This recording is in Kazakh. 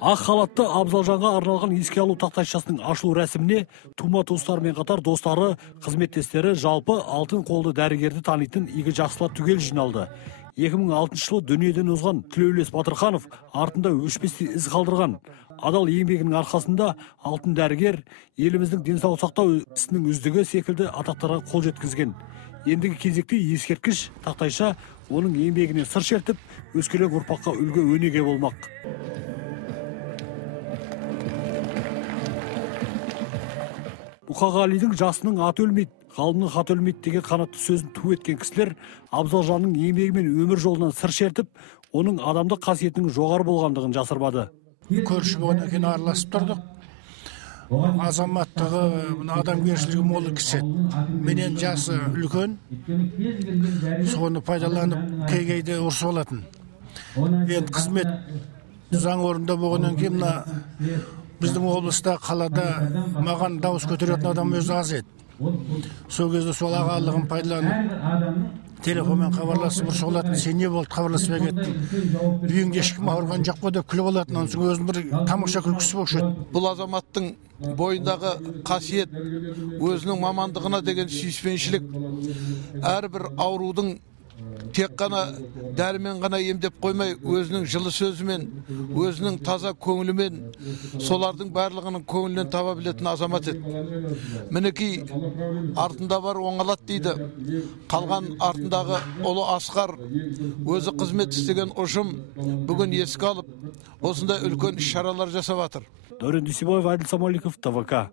Ақ халатты Абзалжанға арналған еске алу тақтайшасының ашылу рәсіміне тума туыстарымен қатар достары, қызметтестері, жалпы алтын қолды дәрігерді танитын игі жақсылар түгел жиналды. 2006 жылы дүниеден озған Тілеулес Батырханов артында өшпестей із қалдырған. Адал еңбегінің арқасында алтын дәрігер еліміздің денсаулық сақтау ісінің үздігі секілді атақтарға қол жеткізген. Ендігі кезекте ескерткіш тақтайша оның еңбегіне сыр шертіп, өскелең ұрпаққа үлгі өнеге болмақ. Мұқағалидың жасының аты өлмейді, ғалымның хаты өлмейді деген қанатты сөзін ту еткен кісілер Абзалжанның еңбегі мен өмір жолынан сыр шертіп, оның адамдық қасиетінің жоғары болғандығын жасырмады. Көрші болғаннан кейін араласып тұрдық. Азаматтығы, адамгершілігі мол кісі. Менен жасы үлкен. Соны пайдаланып, кей-кейде ұрсы болатын. Енді қызмет заң орында болғаннан кейін біздің облыста, қалада маған дауыс көтеретін адам өзі аз еді. Сол кезде сол ағалығын пайдаланып, телефонмен хабарласып ұрсы болатын. Сен не болды, хабарласпай кеттің? Үйіңде ешкім ауырған жоқ қой деп күліп алатын. Оның соң өзінің бір тамаша күлкісі болушы еді. Бұл азаматтың бойындағы қасиет, өзінің мамандығына деген сүйіспеншілік, әрбір аурудың тек қана дәрімен ғана емдеп қоймай, өзінің жылы сөзімен, өзінің таза көңілімен, солардың барлығының көңілінен таба білетін азамат еді. Мінекей артында бар оңалат дейді. Қалған артындағы ұлы асқар, өзі қызмет істеген ұжым бүгін еске алып, осындай үлкен іс-шаралар жасап жатыр. Дәурен Дүйсебаев, Әділ Самаликов, ТВК.